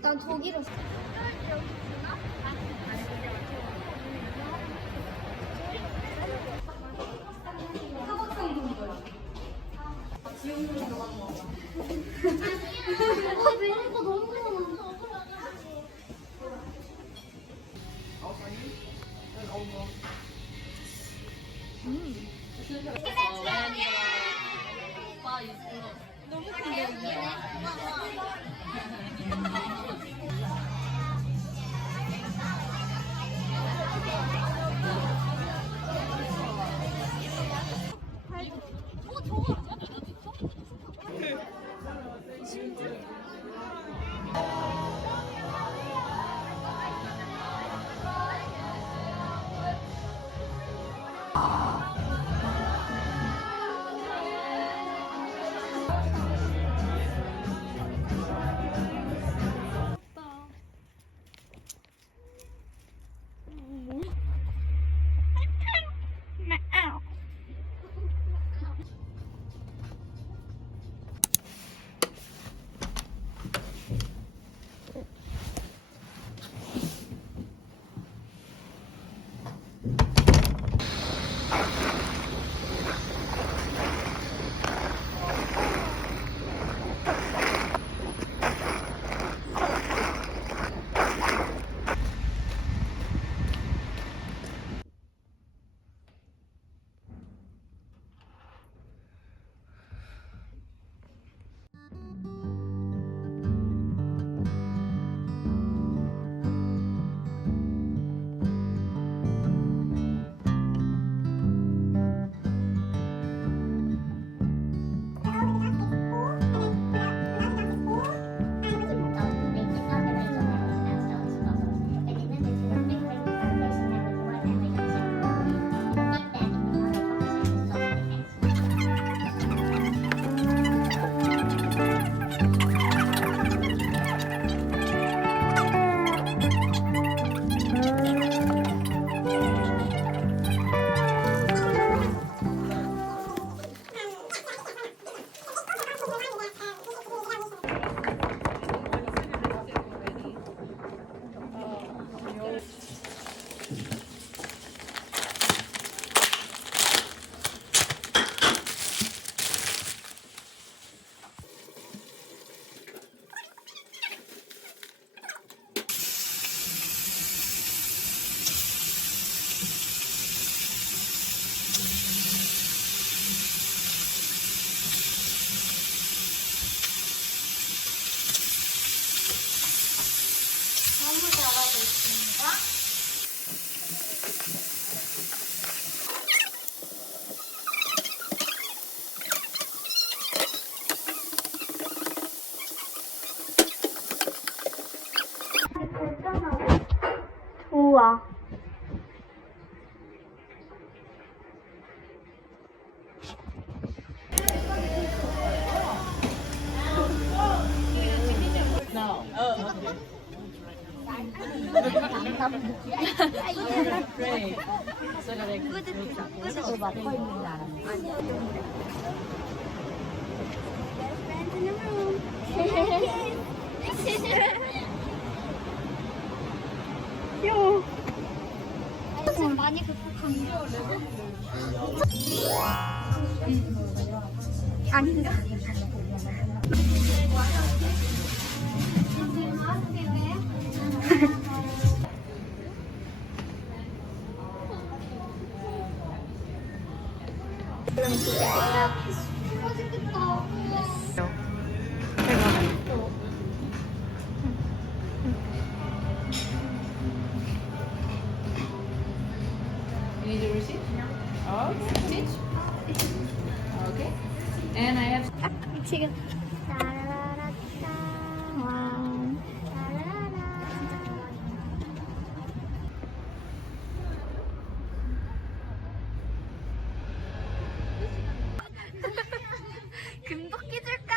난 저기로. 메뉴가 너무 많아. 너무 귀여워. 너무 잘하고 있습니다. 우와. 꾸짖고 맡고 있는 줄 알았네. 귀여워. 지금 많이 극복한 거 아닌가? 맛있겠다. You need a receipt? Okay, receipt. Okay. And I have. 지금. 금도끼 줄까?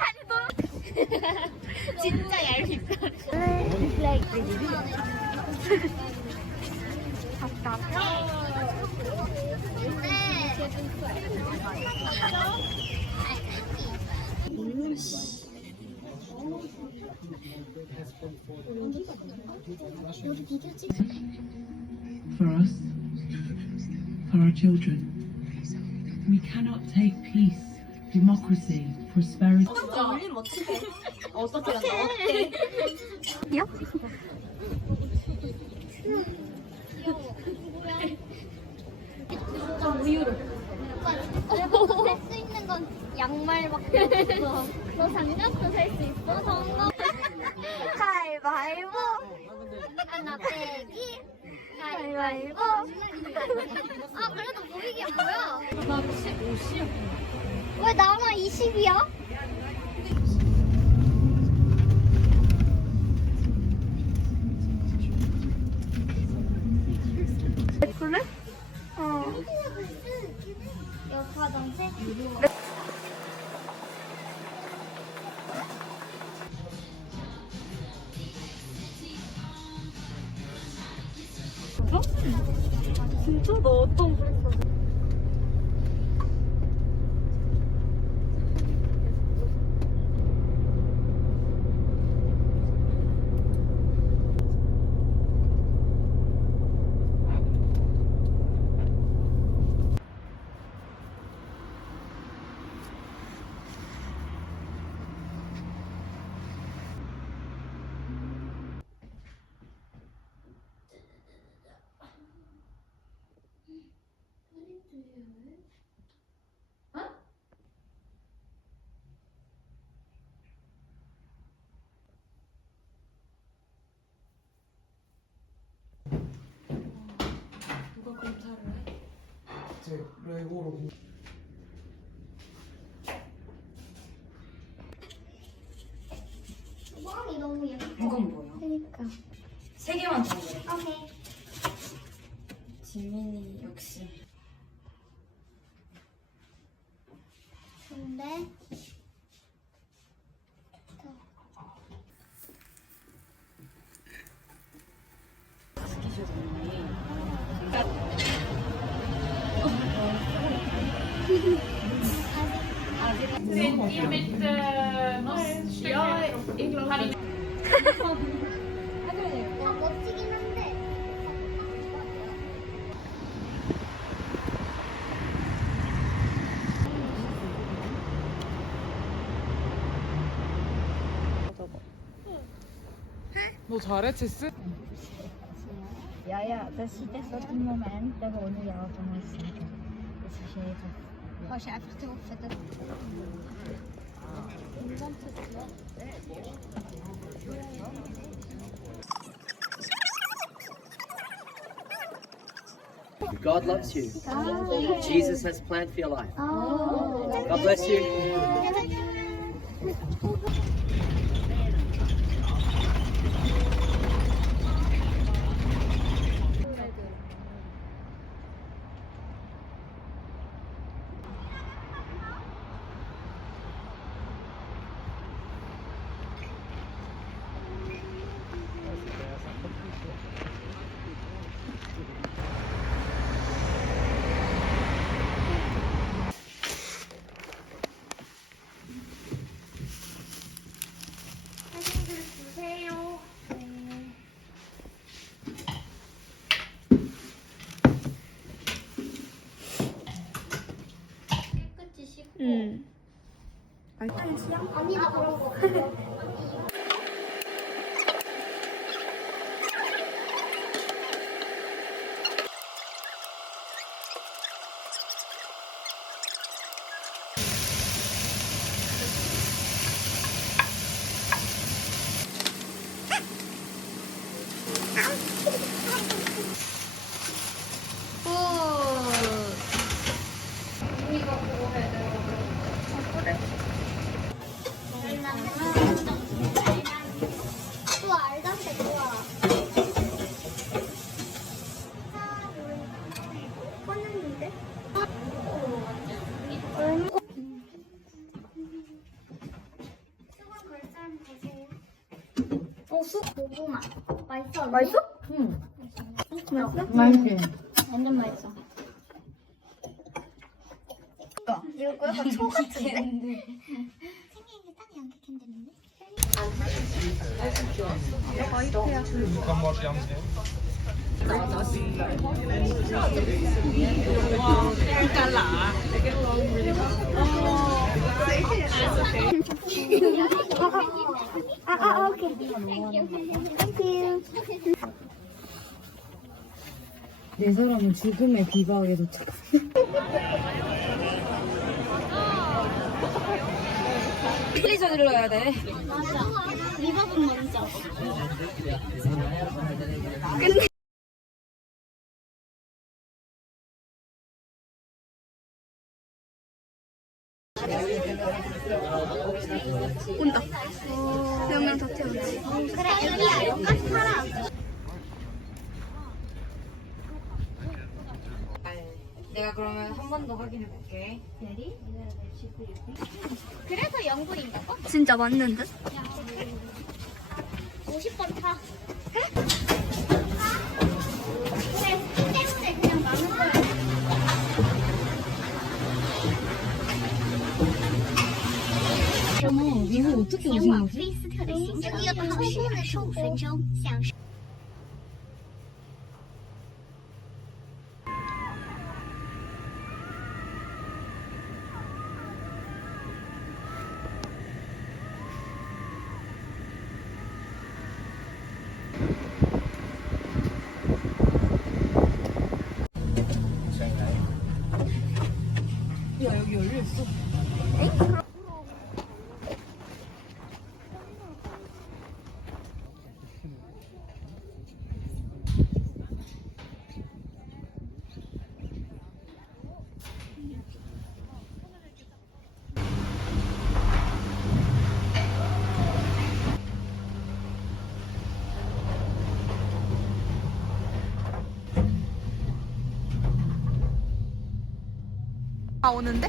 아니 너 진짜 얄밉다. 답답해. 여기 비디오 찍. For us, for our children. We cannot take peace, democracy, prosperity. 어떻게 한다? 어때? 야? 우유로. 살수 있는 건 양말밖에 없어. 너 장갑도 살 수 있어? 성공. 가위바위보. 하나 빼기. 가위바위보. 아 그래도 보이게 뭐야? 나 15시야. 왜 나만 20이야? 그래? 어. 여기 화장실? 진짜 너 어떤 거 했어? 누가 검사를 해? 제 레고로 모양이 너무 예뻐. 이건 뭐야? 그니까. 세 개만 더 그래. 오케이. 지민이 역시. 근데 다 멋지긴 한데. 너 잘해 체스? Ja, ja, das ist das auf den Moment, wo ich auch muss sagen. Das ist einfach. Kannst du einfach drauf verdienen. God loves you. Jesus has a plan for your life. God bless you. 깨끗이 씻고. 아니 나 그런 거 없어. 또 알다새 좋아. 꺼냈는데? 수건 걸자면 되세요. 고구마. 맛있어? 맛있어? 응. 맛있어? 맛있지? 완전 맛있어. 이거 약간 초 같은데? 생긴 게 딱 양키 캔들인데? Kan was Jan zijn. 내 사람은 죽음의 비박에 도착. 빨리 저질러야 돼. 리버분 먼저. 온다. 몇명 더 태우지. 그래, 여기야. 여기까지 타라. 내가 그러면 한 번 더 확인해 볼게. 그래서 영구인가 봐? 진짜 맞는 듯? 50번 타. 그래, 때문에 그냥 많은 거야. 어머, 이거 어떻게 오신 前往 거지? 菲斯特的行程要耗时15分钟，享受。 야, 여기 열려있어. 아 오는데?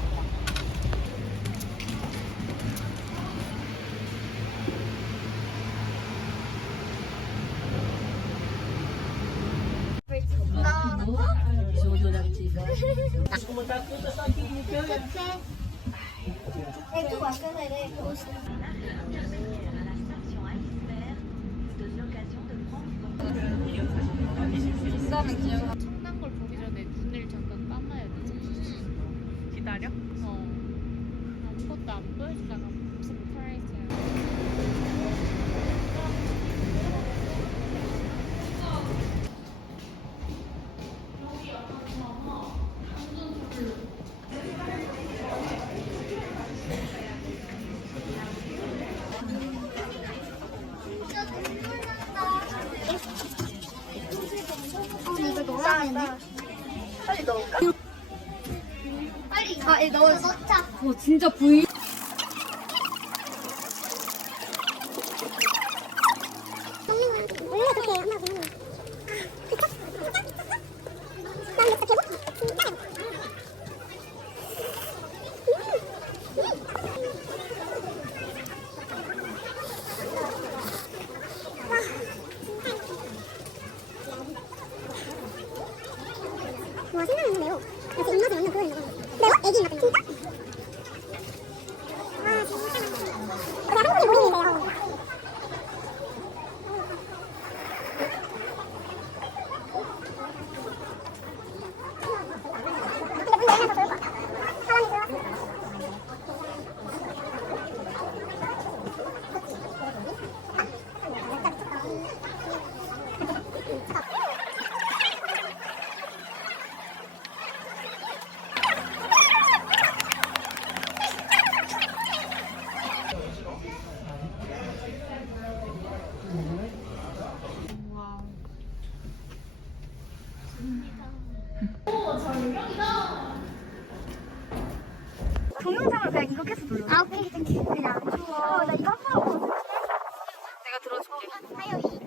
청난 걸 보기 전에 눈을 잠깐 감아야 되지. 기다려? 아무것도 안 보여주다가 서프라이즈야. 이거 넣어야 되네. 빨리 넣을까? 빨리. 아, 이 넣자. 와, 진짜 부위. 와, 생각났는데요. 나 지금 입맛이 완전 그거였나 봐. 매워? 애기 입맛 진짜? 와, 진짜 맛있어. 내가 한국에 모르는데요. 근데 문 열면 더 좋을 것 같아. 사람이 들어왔어. 동영상을 그냥 이거 계속 눌러. 아, 오케이, 땡큐. 그냥. 나 이거 한 번 보고. 내가 들어줄게. 하여 이.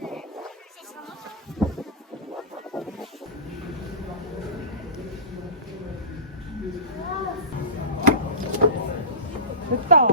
됐다.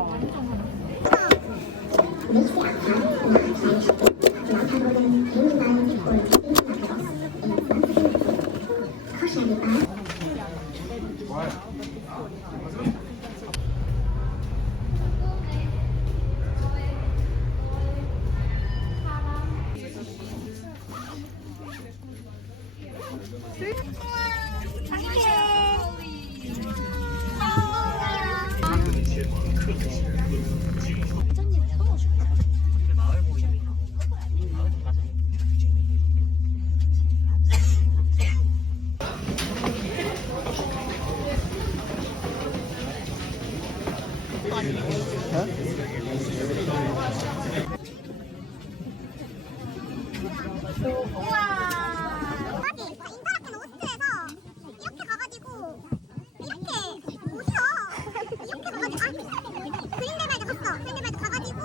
인터라켄 호스트에서 이렇게 가가지고 이렇게 어디야? 이렇게 가가지고 그린델발드 갔어. 그린델발드 가가지고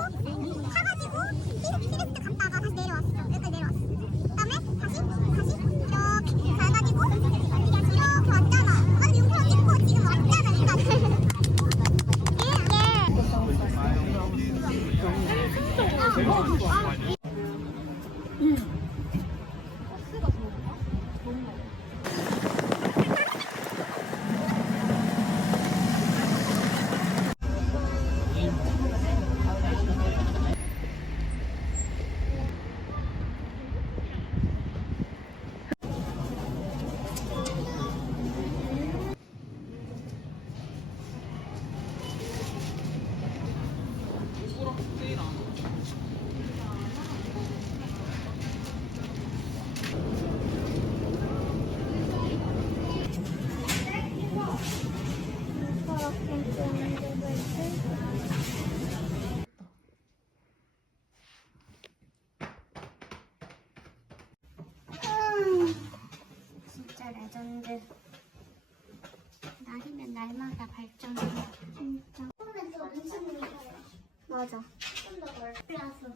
타가지고 시리스트 갔다가 다시 내려왔어. 여기까지 내려왔어. 그다음에 다시 이렇게 가가지고 이렇게 왔잖아. 완전 용태로 찍고 지금 왔잖아. 여기까지. 진짜 레전드. 날이면 날마다 발전해. 진짜. 맞아. 좀더 멀리라서.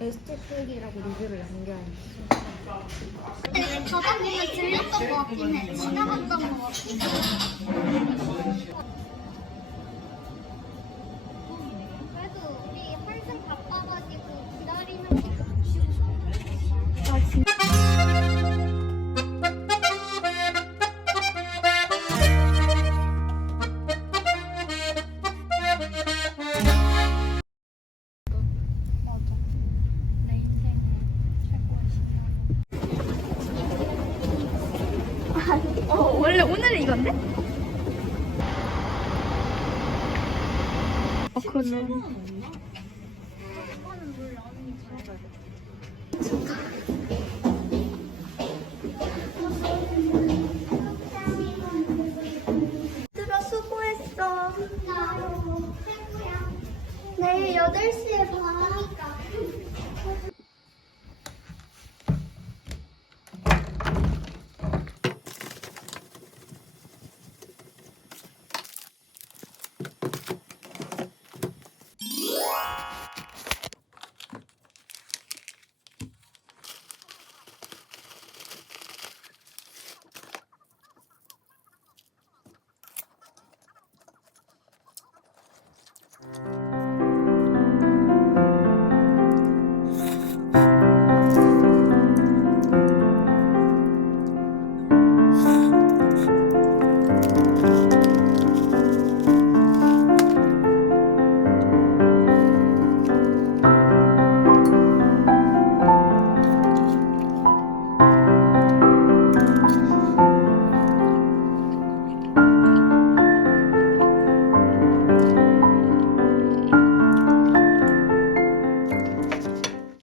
에스테틱이라고 리뷰를 남겨야지. 가다 보면 들렸던 것 같긴 해. 지나갔던 것 같긴 해. 그래도 우리 한참 바빠가지고 기다리는 게 아, 진짜? 내 인생 최고의 시간. 원래 오늘은 이건데? 그러네. 얘들아 수고했어. 내일 8시에 봐.